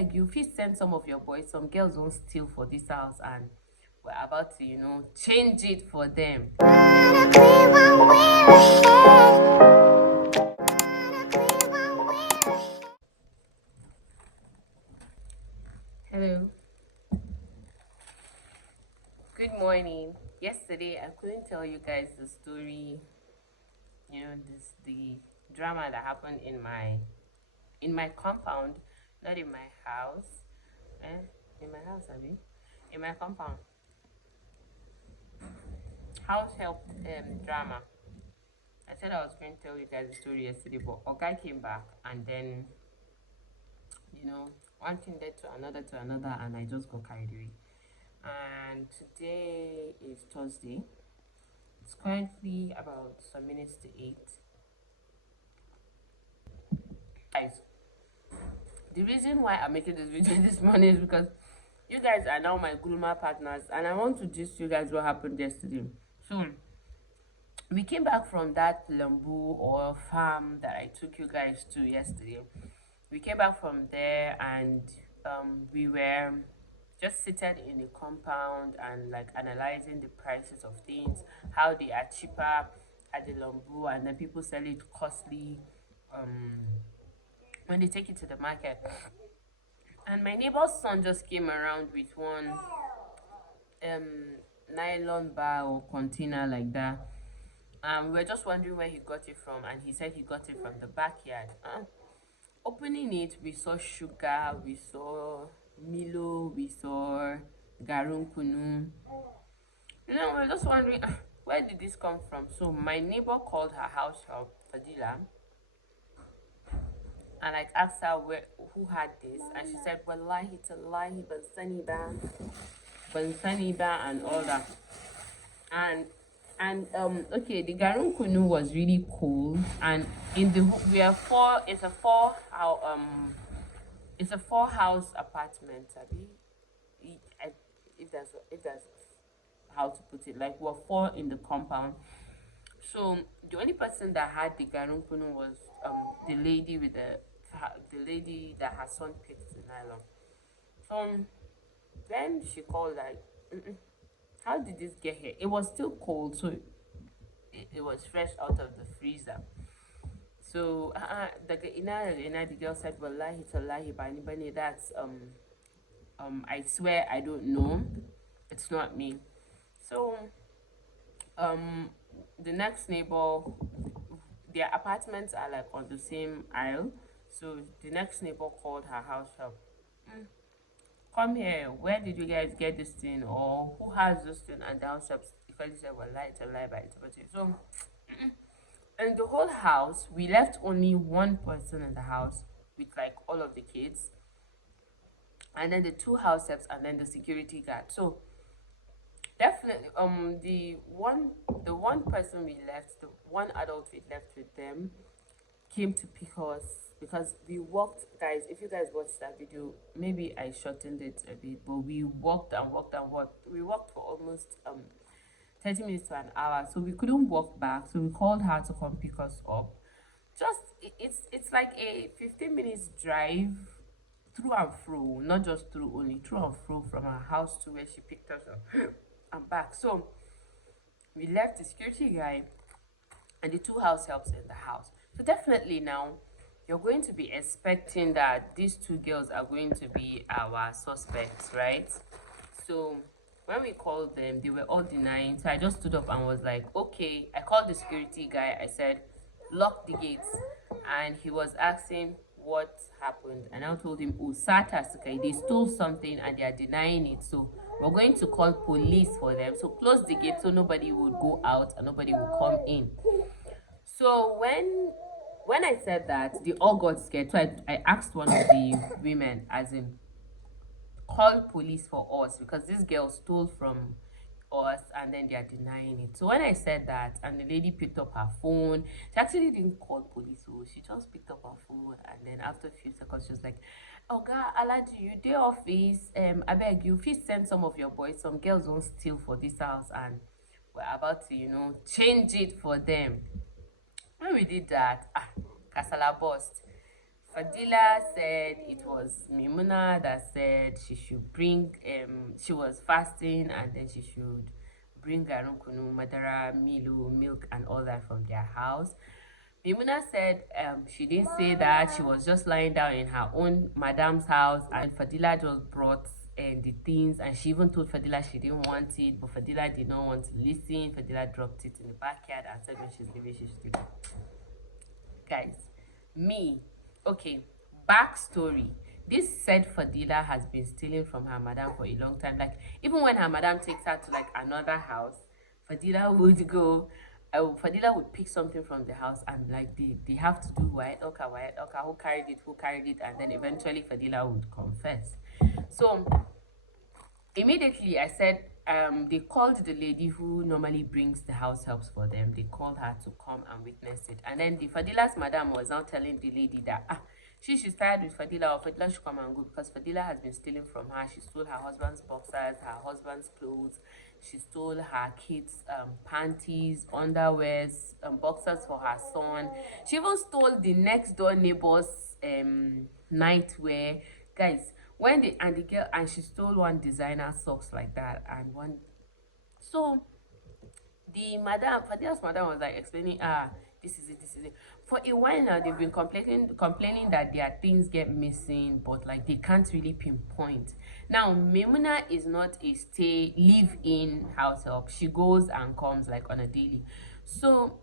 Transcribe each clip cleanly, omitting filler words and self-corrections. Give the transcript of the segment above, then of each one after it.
beg you, fit send some of your boys. Some girls won't steal for this house, and we're about to, change it for them. Hello. Good morning. Yesterday, I couldn't tell you guys the story. The drama that happened in my compound, not in my house. In my house, I mean, in my compound. House help drama. I said I was going to tell you guys the story yesterday, but Oga came back, and then one thing led to another, and I just got carried away. And today is Thursday. It's currently about some minutes to 8. Guys, the reason why I'm making this video this morning is because you guys are now my Gulma partners, and I want to gist you guys what happened yesterday. So we came back from that lambu or farm that I took you guys to yesterday. We came back from there, and we were just seated in a compound and like analyzing the prices of things, how they are cheaper at the lambu, and then people sell it costly when they take it to the market. And my neighbor's son just came around with one nylon bar or container like that. We were just wondering where he got it from, and he said he got it from the backyard. Opening it, we saw sugar, we saw Milo, we saw Garun Kunu. We're just wondering, where did this come from? So my neighbor called her house help, Fadila, and I asked her who had this, and she said, Wallahi Tallahi Bansaniba and all that. And okay, the Garun Kunu was really cool, and we are four. It's a 4-house apartment. If that's how to put it, like we're 4 in the compound. So the only person that had the Garun Kunu was the lady that her son picked the nylon. So then she called like, how did this get here? It was still cold, so it was fresh out of the freezer. So the girl said, Wallahi Tallahi Bani, that's I swear I don't know. It's not me. So the next neighbor, their apartments are like on the same aisle. So the next neighbor called her house help. Come here, where did you guys get this thing, or who has this thing? And the house help because he said, Wallahi Tallahi Bani. So in the whole house, we left only one person in the house with like all of the kids, and then the 2 house helps, and then the security guard. So definitely the one person we left, the one adult we left with them, came to pick us because we walked. Guys, if you guys watched that video, maybe I shortened it a bit, but we walked and walked and walked. We walked for almost 30 minutes to an hour, so we couldn't walk back, so we called her to come pick us up. It's like a 15 minutes drive through and fro, not just through, only through and fro from her house to where she picked us up and back. So we left the security guy and the 2 house helps in the house. So definitely now you're going to be expecting that these 2 girls are going to be our suspects, right? So when we called them, they were all denying. So I just stood up and was like, okay. I called the security guy. I said, lock the gates. And he was asking what happened. And I told him, oh, Sata, they stole something and they are denying it. So we're going to call police for them. So close the gate so nobody would go out and nobody would come in. So when I said that, they all got scared. So I asked one of the women, as in, call police for us because this girl stole from us and then they are denying it. So when I said that, and the lady picked up her phone, she actually didn't call police. So she just picked up her phone, and then after a few seconds she was like, Oga Alaji, you dey office, I beg you, please send some of your boys. Some girls won't steal for this house, and we're about to change it for them. When we did that, Kasala burst. Fadila said it was Mimuna that said she should bring, she was fasting and then she should bring garum kunu, madara, milo, milk, and all that from their house. Mimuna said she didn't say that. She was just lying down in her own madam's house, and Fadila just brought the things, and she even told Fadila she didn't want it, but Fadila did not want to listen. Fadila dropped it in the backyard and said when she's leaving, she should leave it. Guys, me, okay, backstory. This said Fadila has been stealing from her madam for a long time. Like, even when her madam takes her to like another house, Fadila would go, Fadila would pick something from the house and like they have to do white, okay, who carried it, and then eventually Fadila would confess. So immediately I said, they called the lady who normally brings the house helps for them. They called her to come and witness it. And then the Fadila's madam was now telling the lady that she's tired with Fadila, or Fadila should come and go because Fadila has been stealing from her. She stole her husband's boxers, her husband's clothes. She stole her kids' panties, underwears, boxers for her son. She even stole the next door neighbor's nightwear. Guys, when the girl, and she stole one designer socks like that, and one, so the madam, Fadila's madam was like explaining, this is it. For a while now, they've been complaining that their things get missing, but like they can't really pinpoint. Now, Memuna is not a live-in house help. She goes and comes like on a daily. So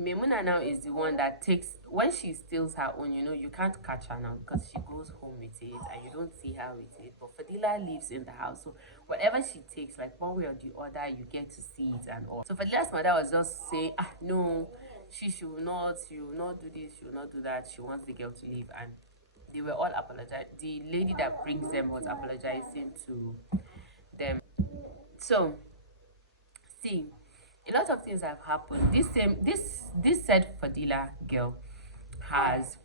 Memuna now is the one that takes, when she steals her own, you can't catch her now because she goes home with it and you don't see her with it. But Fadila lives in the house, so whatever she takes, like one way or the other, you get to see it and all. So Fadila's mother was just saying, no, she will not do this, she will not do that. She wants the girl to leave, and they were all apologizing. The lady that brings them was apologizing to them. So see, a lot of things have happened. This said Fadila girl has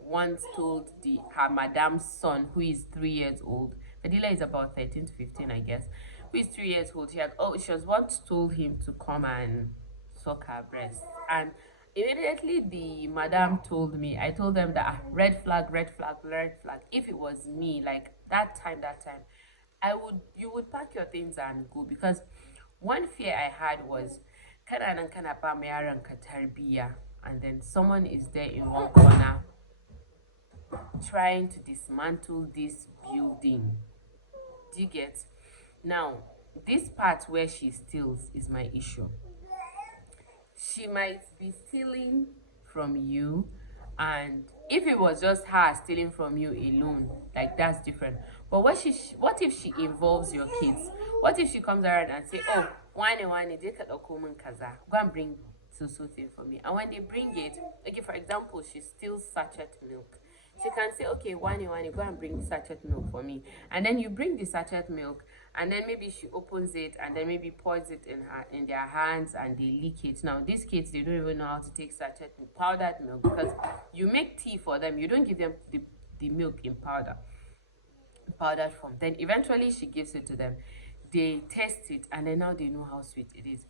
once told her madam's son, who is 3 years old. Fadila is about 13 to 15, I guess. Who is 3 years old. She was once told him to come and suck her breast. And immediately the madam told me, I told them that red flag, red flag, red flag. If it was me, like that time, you would pack your things and go, because one fear I had was kana nan kana ba ma yaranka tarbiya, and then someone is there in one corner trying to dismantle this building. Do you get? Now, this part where she steals is my issue. She might be stealing from you, and if it was just her stealing from you alone, like that's different. But what if she involves your kids? What if she comes around and say, oh, one they cut a common kaza, go and bring so thing for me. And when they bring it, okay, for example, she steals sachet milk. She can say, okay, one, go and bring sachet milk for me. And then you bring the sachet milk, and then maybe she opens it and then maybe pours it in their hands and they leak it. Now, these kids, they don't even know how to take sachet milk, powdered milk, because you make tea for them. You don't give them the milk in powdered form. Then eventually she gives it to them. They taste it, and then now they know how sweet it is.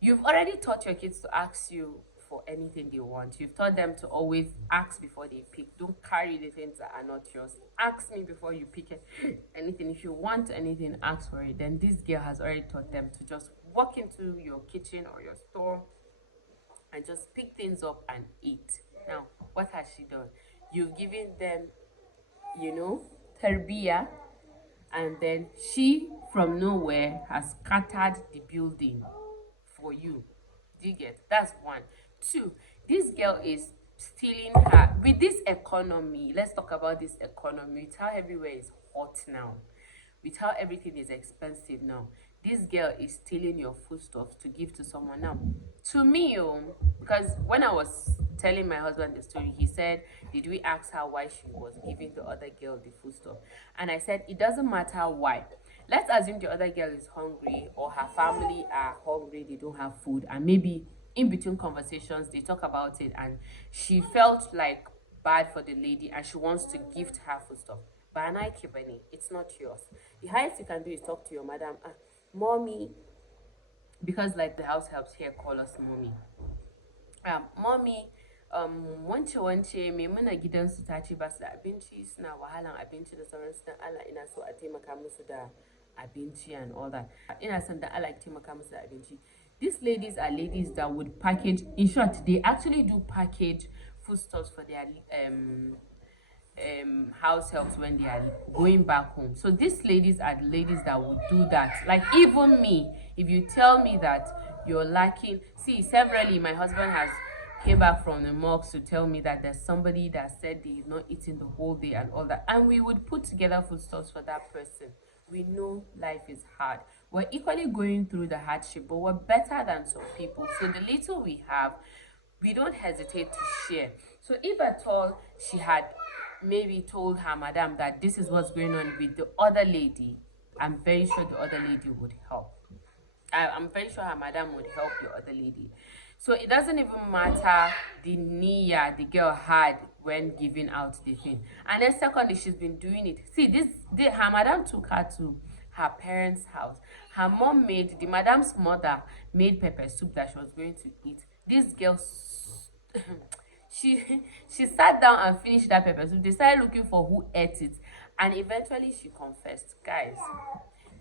You've already taught your kids to ask you for anything they want. You've taught them to always ask before they pick. Don't carry the things that are not yours. Ask me before you pick it. Anything. If you want anything, ask for it. Then this girl has already taught them to just walk into your kitchen or your store and just pick things up and eat. Now, what has she done? You've given them, terbiya, and then she, from nowhere, has scattered the building for you. Do you get? That's one. Two, this girl is stealing her with this economy. Let's talk about this economy. With how everywhere is hot now, with how everything is expensive now, this girl is stealing your foodstuffs to give to someone. Now, to me, because when I was telling my husband the story, he said, did we ask her why she was giving the other girl the foodstuff? And I said, it doesn't matter why. Let's assume the other girl is hungry, or her family are hungry, they don't have food, and maybe in between conversations they talk about it and she felt like bad for the lady and she wants to gift her foodstuff. But it's not yours. The highest you can do is talk to your madam, mommy, because like the house helps here call us mommy. Mommy, wance mai muna gidansu ta ce ba su da abinci, suna wahalan abinci da sauransu, dan Allah ina so a taimaka musu da abinci and all that. Ina son dan Allah ki taimaka musu da abinci. These ladies are ladies that would package, in short, they actually do package foodstuffs for their house helps when they are going back home. So these ladies are the ladies that would do that. Like even me, if you tell me that you're lacking, see, severally my husband has came back from the mosque to tell me that there's somebody that said they've not eaten the whole day and all that, and we would put together foodstuffs for that person. We know life is hard. We're equally going through the hardship, but we're better than some people. So the little we have, we don't hesitate to share. So if at all she had maybe told her madam that this is what's going on with the other lady, I'm very sure the other lady would help. I'm very sure her madam would help the other lady. So it doesn't even matter the niya the girl had when giving out the thing. And then secondly, she's been doing it. See, her madam took her to her parents' house. Her mom made, the madam's mother made pepper soup that she was going to eat. This girl, she she sat down and finished that pepper soup. They started looking for who ate it. And eventually she confessed, guys,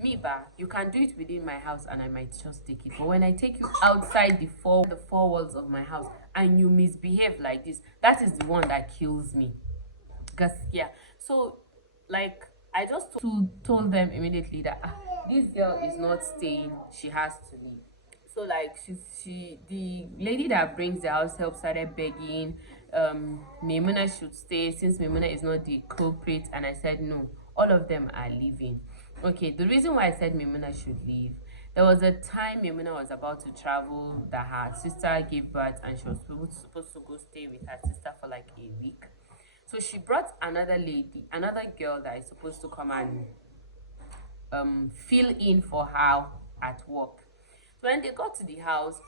me ba, you can do it within my house and I might just take it, but when I take you outside the four walls of my house and you misbehave like this, that is the one that kills me. Because yeah, so like I just told them immediately that this girl is not staying, she has to leave. So like the lady that brings the house help started begging Maimuna should stay since Maimuna is not the culprit, and I said no, all of them are leaving. Okay, the reason why I said Maimuna should leave, there was a time Maimuna was about to travel that her sister gave birth and she was supposed to go stay with her sister for like a week. So she brought another lady, another girl that is supposed to come and fill in for her at work. So when they got to the house,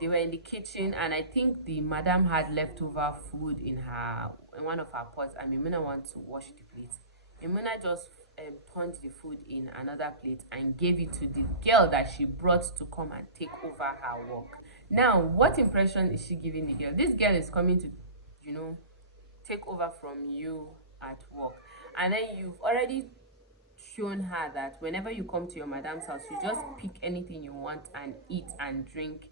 they were in the kitchen, and I think the madam had leftover food in one of her pots, and Mimuna wanted to wash the plate. Mimuna just turned the food in another plate and gave it to the girl that she brought to come and take over her work. Now, what impression is she giving the girl? This girl is coming to, take over from you at work, and then you've already shown her that whenever you come to your madam's house, you just pick anything you want and eat and drink.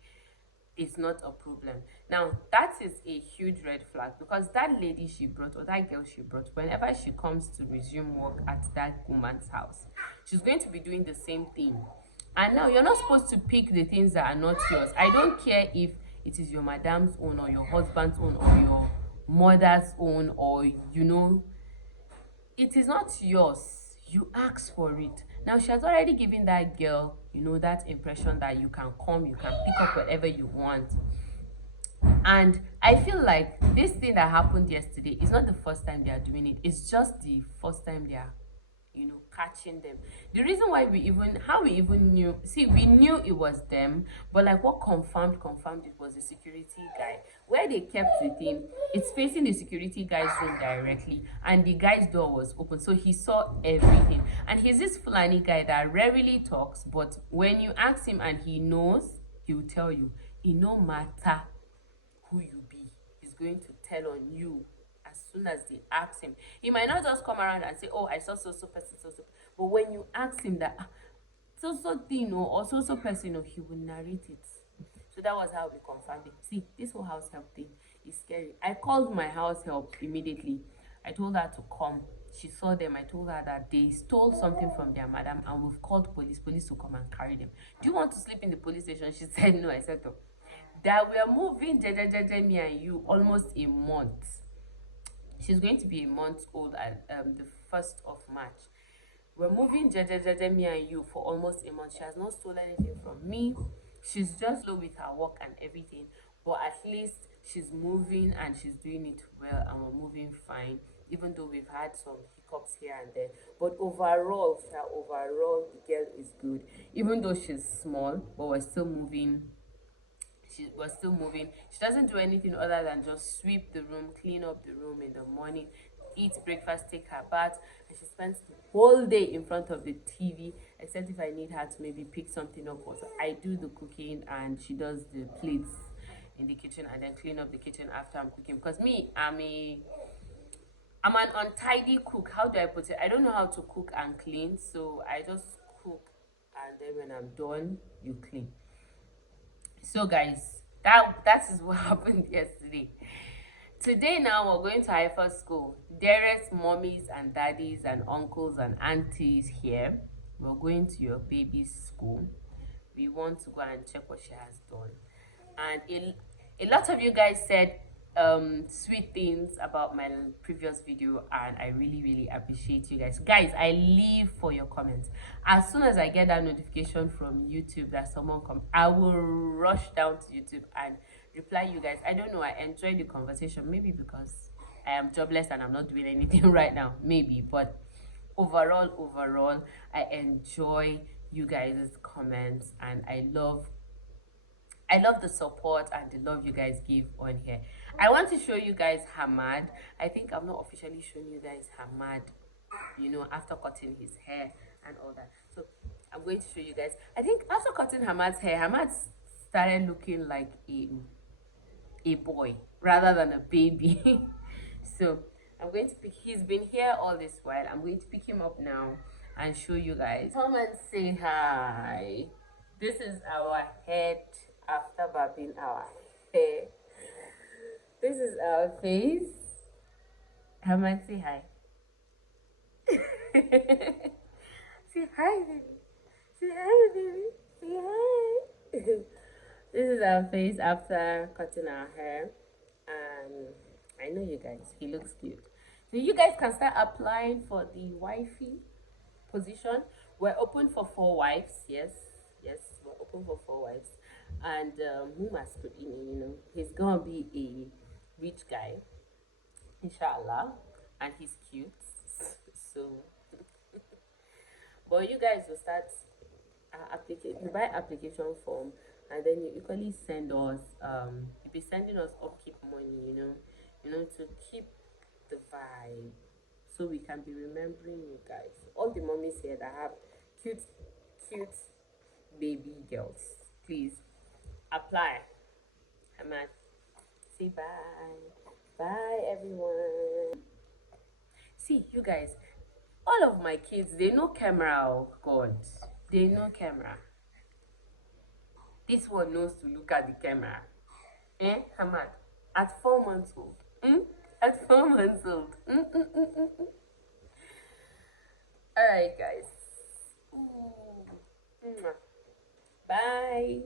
It's not a problem. Now that is a huge red flag, because that lady she brought, or that girl she brought, whenever she comes to resume work at that woman's house, she's going to be doing the same thing. And now you're not supposed to pick the things that are not yours. I don't care if it is your madam's own or your husband's own or your mother's own, or it is not yours. You ask for it. Now she has already given that girl, that impression that you can come, you can pick up whatever you want. And I feel like this thing that happened yesterday is not the first time they are doing it. It's just the first time they are catching them. The reason why we even knew, see, we knew it was them, but like what confirmed it was the security guy. Where they kept the thing, it's facing the security guy's room directly, and the guy's door was open, so he saw everything. And he's this Fulani guy that rarely talks, but when you ask him and he knows, he will tell you. It no matter who you be, he's going to tell on you as soon as they ask him. He might not just come around and say, oh, I saw so person, so. But when you ask him that so thing or so person, he will narrate it. So that was how we confirmed it. See, this whole house help thing is scary. I called my house help immediately. I told her to come. She saw them. I told her that they stole something from their madam, and we've called police to come and carry them. Do you want to sleep in the police station? She said no. I said, oh, that we are moving me and you almost a month. She's going to be a month old at the 1st of March. We're moving me and you for almost a month. She has not stolen anything from me. She's just low with her work and everything, but at least she's moving and she's doing it well, and we're moving fine, even though we've had some hiccups here and there. But overall, the girl is good. Even though she's small, but we're still moving. She doesn't do anything other than just sweep the room, clean up the room in the morning, eat breakfast, take her bath, and she spends the whole day in front of the TV, except if I need her to maybe pick something up. Also, I do the cooking and she does the plates, in the kitchen and then clean up the kitchen after I'm cooking. Because me, I'm an untidy cook. How do I put it? I don't know how to cook and clean, so I just cook and then when I'm done, you clean. So guys, that is what happened yesterday. Today now we're going to Haifa school. Dearest mommies and daddies and uncles and aunties here. We're going to your baby's school. We want to go and check what she has done. And a lot of you guys said sweet things about my previous video, and I really appreciate you guys. I live for your comments. As soon as I get that notification from YouTube that someone comes, I will rush down to YouTube and reply you guys. I don't know, I enjoy the conversation, maybe because I am jobless and I'm not doing anything right now, maybe, but overall I enjoy you guys' comments, and I love the support and the love you guys give on here. I want to show you guys Hamad. I think I'm not officially showing you guys Hamad, you know, after cutting his hair and all that. So I'm going to show you guys. I think after cutting Hamad's hair, Hamad started looking like a boy rather than a baby. So I'm going to pick, he's been here all this while. I'm going to pick him up now and show you guys. Come and say hi. This is our head after barbing our hair. This is our face. Come and say hi. Say hi, baby. Say hi, baby. Say hi. This is our face after cutting our hair. And I know you guys, he looks cute. So you guys can start applying for the wifey position. We're open for 4 wives. Yes, we're open for 4 wives. And you know, he's gonna be a rich guy, inshallah, and he's cute. So but you guys will start you buy application form, and then you equally send us you'll be sending us upkeep money, you know, to keep the vibe, so we can be remembering you guys, all the mommies here that have cute baby girls. Please apply. Hamad, say bye everyone. See, you guys, all of my kids, they know camera. Oh god, they know camera. This one knows to look at the camera. Hamad, at 4 months old. At 4 months old. All right, guys. Bye.